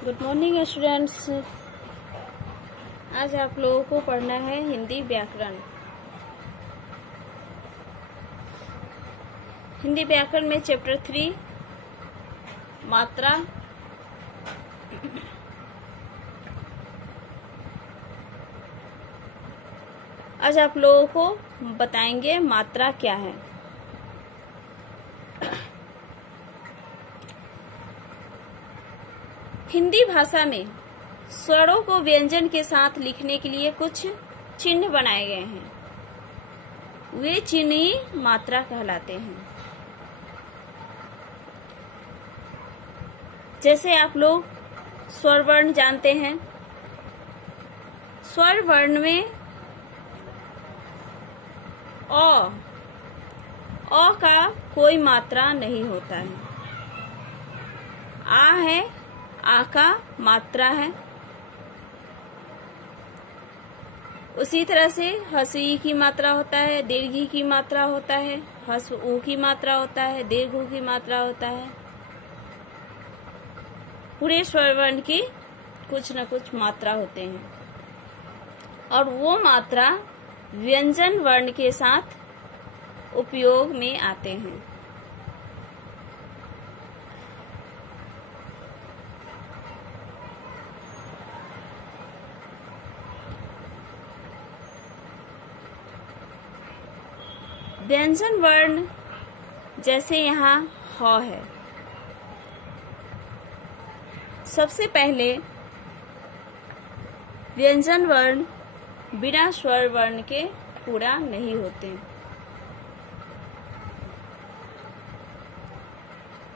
Good morning students. आज आप लोगों को पढ़ना है हिंदी व्याकरण। हिंदी व्याकरण में चैप्टर 3 मात्रा। आज आप लोगों को बताएंगे मात्रा क्या है। हिंदी भाषा में स्वरों को व्यंजन के साथ लिखने के लिए कुछ चिन्ह बनाए गए हैं। वे चिन्ह ही मात्रा कहलाते हैं। जैसे आप लोग स्वर वर्ण जानते हैं। स्वर वर्ण में अ का कोई मात्रा नहीं होता है। आ है, आ का मात्रा है। उसी तरह से हस्ई की मात्रा होता है, दीर्घी की मात्रा होता है, हस्व ऊ की मात्रा होता है, दीर्घ ऊ की मात्रा होता है। पूरे स्वर वर्ण की कुछ न कुछ मात्रा होते हैं और वो मात्रा व्यंजन वर्ण के साथ उपयोग में आते हैं। व्यंजन वर्ण जैसे यहाँ ह है। सबसे पहले व्यंजन वर्ण बिना स्वर वर्ण के पूरा नहीं होते।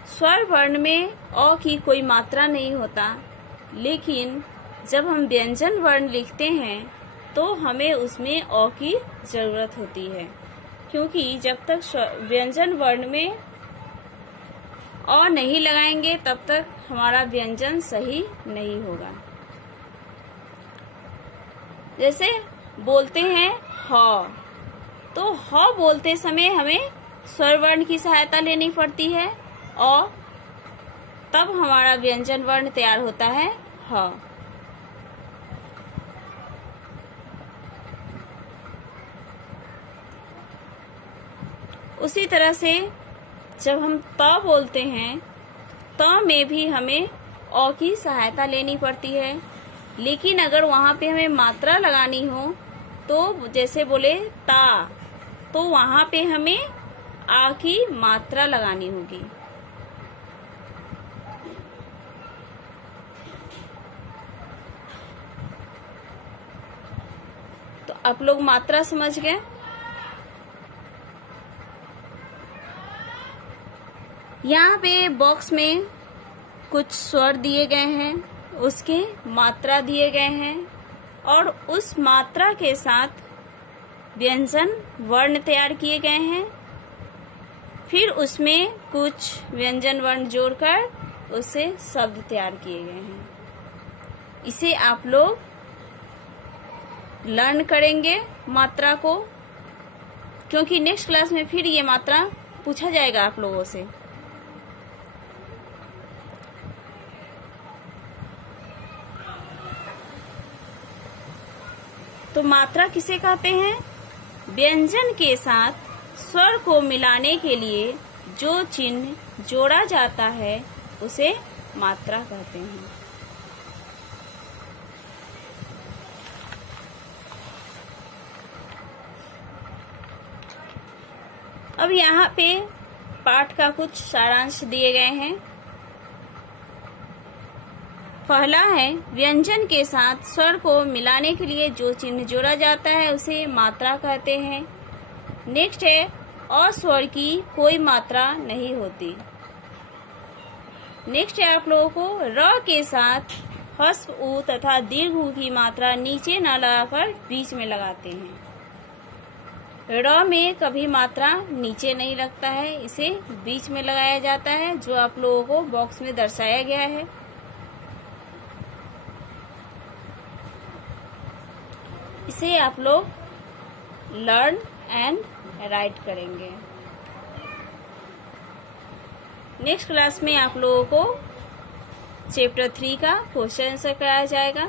स्वर वर्ण में अ की कोई मात्रा नहीं होता, लेकिन जब हम व्यंजन वर्ण लिखते हैं तो हमें उसमें अ की जरूरत होती है, क्योंकि जब तक व्यंजन वर्ण में अ नहीं लगाएंगे तब तक हमारा व्यंजन सही नहीं होगा। जैसे बोलते हैं ह, तो ह बोलते समय हमें स्वर वर्ण की सहायता लेनी पड़ती है और तब हमारा व्यंजन वर्ण तैयार होता है ह। उसी तरह से जब हम त बोलते हैं, त में भी हमें अ की सहायता लेनी पड़ती है, लेकिन अगर वहां पे हमें मात्रा लगानी हो तो जैसे बोले ता, तो वहां पे हमें आ की मात्रा लगानी होगी। तो आप लोग मात्रा समझ गए। यहाँ पे बॉक्स में कुछ स्वर दिए गए हैं, उसके मात्रा दिए गए हैं और उस मात्रा के साथ व्यंजन वर्ण तैयार किए गए हैं। फिर उसमें कुछ व्यंजन वर्ण जोड़कर उससे शब्द तैयार किए गए हैं। इसे आप लोग लर्न करेंगे मात्रा को, क्योंकि नेक्स्ट क्लास में फिर ये मात्रा पूछा जाएगा आप लोगों से। तो मात्रा किसे कहते हैं? व्यंजन के साथ स्वर को मिलाने के लिए जो चिन्ह जोड़ा जाता है उसे मात्रा कहते हैं। अब यहाँ पे पाठ का कुछ सारांश दिए गए हैं। पहला है व्यंजन के साथ स्वर को मिलाने के लिए जो चिन्ह जोड़ा जाता है उसे मात्रा कहते हैं। नेक्स्ट है अ स्वर की कोई मात्रा नहीं होती। नेक्स्ट है आप लोगों को र के साथ हस्व ऊ तथा दीर्घ ऊ की मात्रा नीचे न लगाकर बीच में लगाते हैं। र में कभी मात्रा नीचे नहीं लगता है, इसे बीच में लगाया जाता है, जो आप लोगों को बॉक्स में दर्शाया गया है। इसे आप लोग लर्न एंड राइट करेंगे। नेक्स्ट क्लास में आप लोगों को चैप्टर 3 का क्वेश्चन आंसर कराया जाएगा।